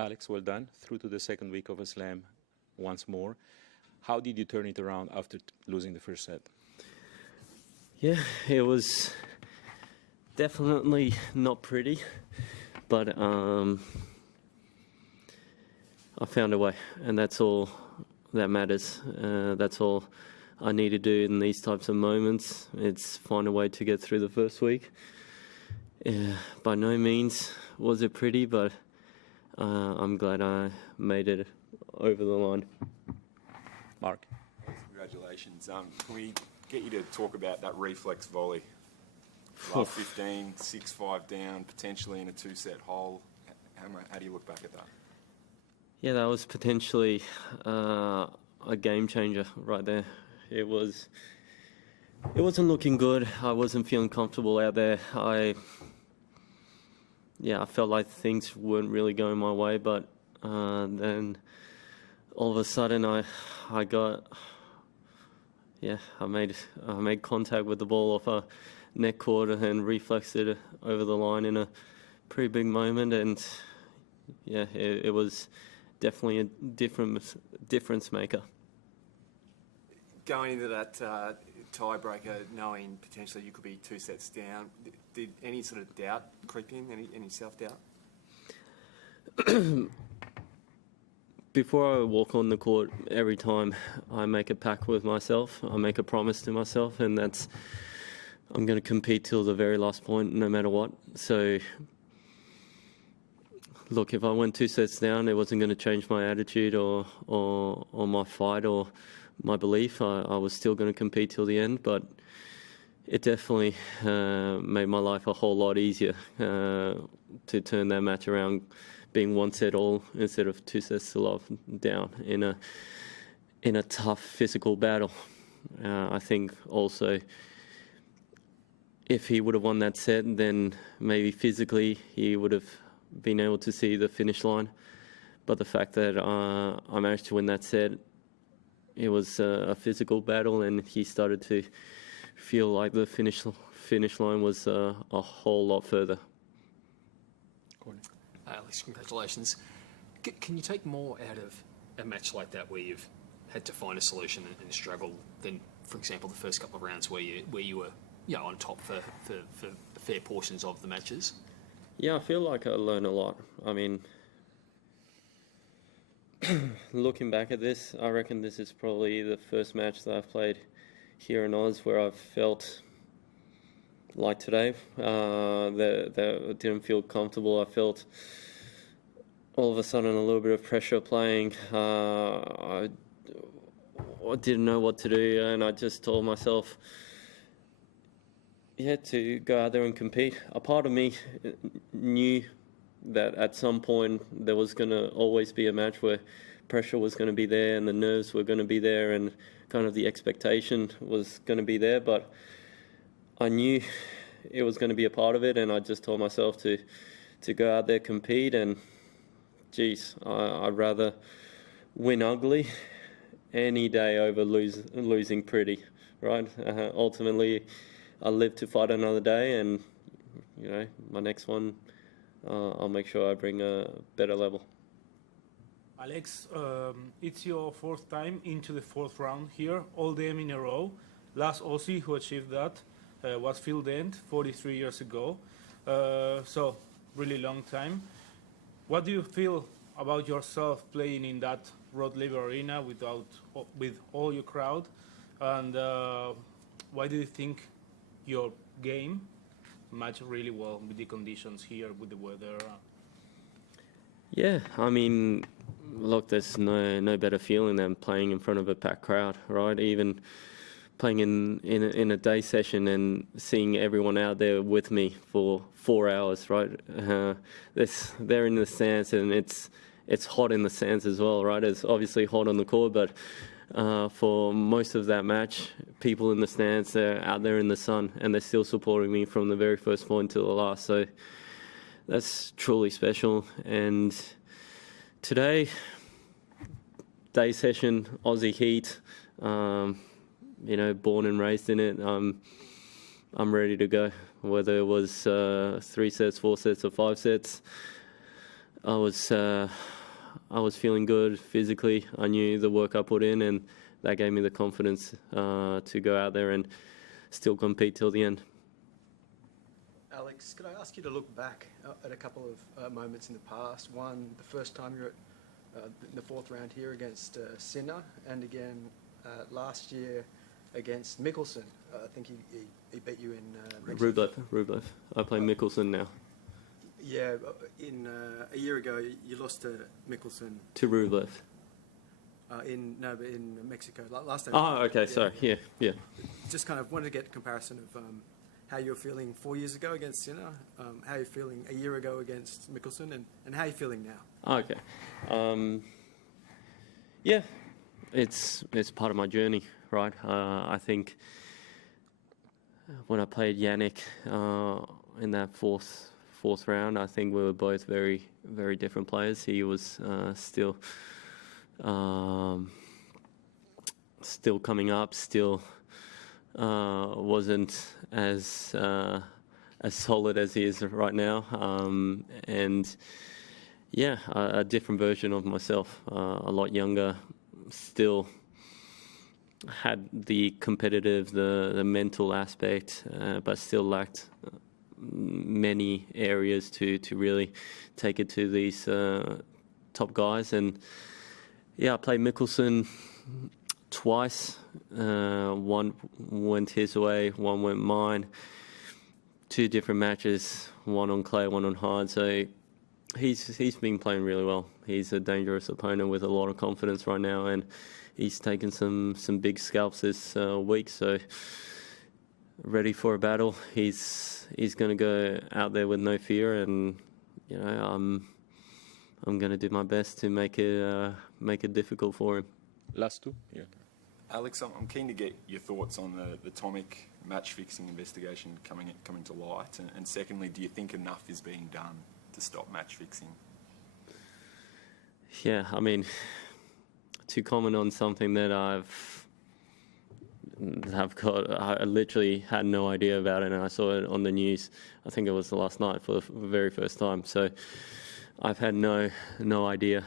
Alex, well done. Through to the second week of a slam once more. How did you turn it around after losing the first set? Yeah, it was definitely not pretty, but I found a way, and that's all that matters. That's all I need to do in these types of moments. It's find a way to get through the first week. By no means was it pretty, but I'm glad I made it over the line. Mark. Congratulations. Can we get you to talk about that reflex volley? Last 15, 6-5 down, potentially in a two-set hole. How do you look back at that? Yeah, that was potentially a game changer right there. It wasn't looking good. I wasn't feeling comfortable out there. I felt like things weren't really going my way, but then all of a sudden I made contact with the ball off a net cord and reflexed it over the line in a pretty big moment, and yeah, it was definitely a difference maker. Going into that tiebreaker, knowing potentially you could be 2 sets down, did any sort of doubt creep in? Any self-doubt? Before I walk on the court, every time I make a pact with myself, I make a promise to myself, and that's I'm going to compete till the very last point, no matter what. So, look, if I went 2 sets down, it wasn't going to change my attitude or my fight or my belief. I was still going to compete till the end, but it definitely made my life a whole lot easier to turn that match around, being 1 set all instead of 2 sets to love down in a tough physical battle. I think also if he would have won that set, then maybe physically he would have been able to see the finish line. But the fact that I managed to win that set, it was a physical battle, and he started to feel like the finish line was a whole lot further. Alex, congratulations. Can you take more out of a match like that where you've had to find a solution and struggle than, for example, the first couple of rounds where you were on top for fair portions of the matches? Yeah, I feel like I learned a lot. I mean, looking back at this, I reckon this is probably the first match that I've played here in Oz where I've felt like today, that I didn't feel comfortable. I felt all of a sudden a little bit of pressure playing. I didn't know what to do, and I just told myself, to go out there and compete. A part of me knew that at some point there was going to always be a match where pressure was going to be there and the nerves were going to be there and kind of the expectation was going to be there, but I knew it was going to be a part of it, and I just told myself to go out there, compete, and geez, I'd rather win ugly any day over losing pretty, right? Ultimately, I live to fight another day, and my next one, I'll make sure I bring a better level. Alex, it's your 4th time into the 4th round here, all them in a row. Last Aussie who achieved that was Phil Dent 43 years ago, so really long time. What do you feel about yourself playing in that Rod Laver Arena with all your crowd, and why do you think your game matched really well with the conditions here, with the weather? Yeah, I mean, look, there's no better feeling than playing in front of a packed crowd, right? Even playing in a day session and seeing everyone out there with me for 4 hours, right? They're in the stands, and it's hot in the stands as well, right? It's obviously hot on the court, but for most of that match, people in the stands, they're out there in the sun, and they're still supporting me from the very first point to the last. So that's truly special. And today, day session, Aussie heat, born and raised in it. I'm ready to go. Whether it was 3 sets, 4 sets, or 5 sets, I was feeling good physically. I knew the work I put in, and that gave me the confidence to go out there and still compete till the end. Alex, could I ask you to look back at a couple of moments in the past? One, the first time you were in the fourth round here against Sinner, and again last year against Mickelson. I think he beat you in Rublev. I play Mickelson now. Yeah, a year ago you lost to Mickelson. To Rublev. In Mexico last time. Oh, okay, sorry. Yeah. Just kind of wanted to get a comparison of how you were feeling 4 years ago against Sinner, how you're feeling a year ago against Mickelson, and how you're feeling now. Okay. Yeah, it's part of my journey, right? I think when I played Jannik in that fourth round, I think we were both very, very different players. He was still coming up, still wasn't as solid as he is right now, and yeah, a different version of myself, a lot younger, still had the competitive, the mental aspect, but still lacked many areas to really take it to these top guys. And yeah, I played Mickelson twice. One went his way, one went mine. 2 different matches, one on clay, one on hard. So he's been playing really well. He's a dangerous opponent with a lot of confidence right now, and he's taken some big scalps this week. So ready for a battle. He's going to go out there with no fear, and you know I'm going to do my best to make it difficult for him. Last two? Yeah. Alex, I'm keen to get your thoughts on the Tomic match-fixing investigation coming to light. And secondly, do you think enough is being done to stop match-fixing? Yeah, I mean, to comment on something that I literally had no idea about it, and I saw it on the news. I think it was last night for the very first time. So I've had no idea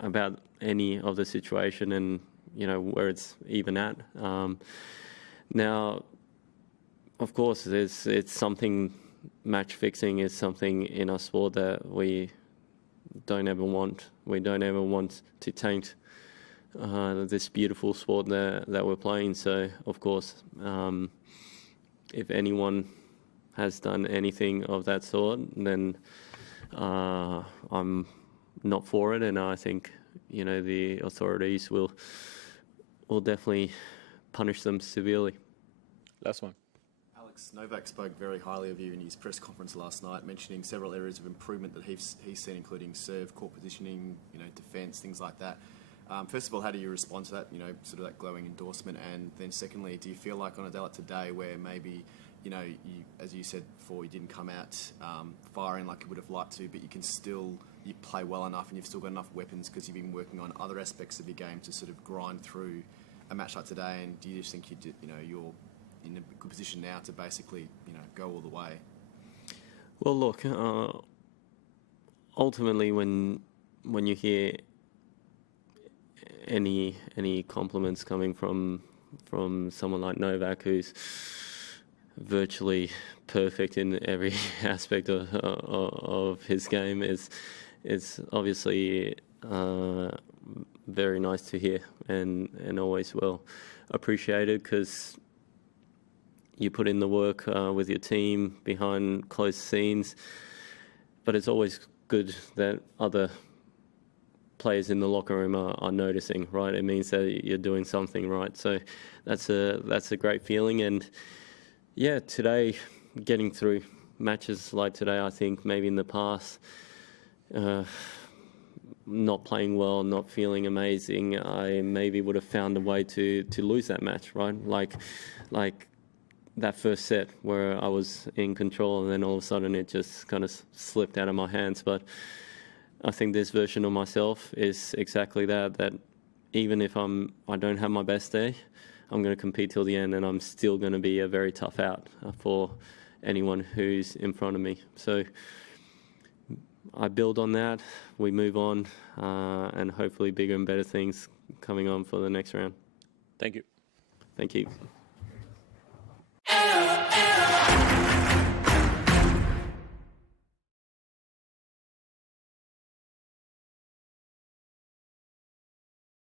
about any of the situation, and you know where it's even at. Now, of course, it's something. Match fixing is something in our sport that we don't ever want. We don't ever want to taint this beautiful sport that we're playing. So, of course, if anyone has done anything of that sort, then I'm not for it, and I think you know the authorities will definitely punish them severely. Last one. Alex, Novak spoke very highly of you in his press conference last night, mentioning several areas of improvement that he's seen, including serve, court positioning, you know, defence, things like that. First of all, how do you respond to that, you know, sort of that glowing endorsement? And then secondly, do you feel like on a day like today where maybe, you know, as you said before, you didn't come out firing like you would have liked to, but you can still, you play well enough and you've still got enough weapons because you've been working on other aspects of your game to sort of grind through a match like today? And do you just think you're in a good position now to basically, you know, go all the way? Well, look, ultimately, when you hear any compliments coming from someone like Novak, who's virtually perfect in every aspect of his game, is obviously very nice to hear and always well appreciated, because you put in the work with your team behind closed scenes, but it's always good that other players in the locker room are noticing, right? It means that you're doing something right. So that's a great feeling. And yeah, today, getting through matches like today, I think maybe in the past, not playing well, not feeling amazing, I maybe would have found a way to lose that match, right? Like that first set where I was in control and then all of a sudden it just kind of slipped out of my hands. But I think this version of myself is exactly that even if I don't have my best day, I'm going to compete till the end, and I'm still going to be a very tough out for anyone who's in front of me. So I build on that, we move on, and hopefully bigger and better things coming on for the next round. Thank you. Thank you.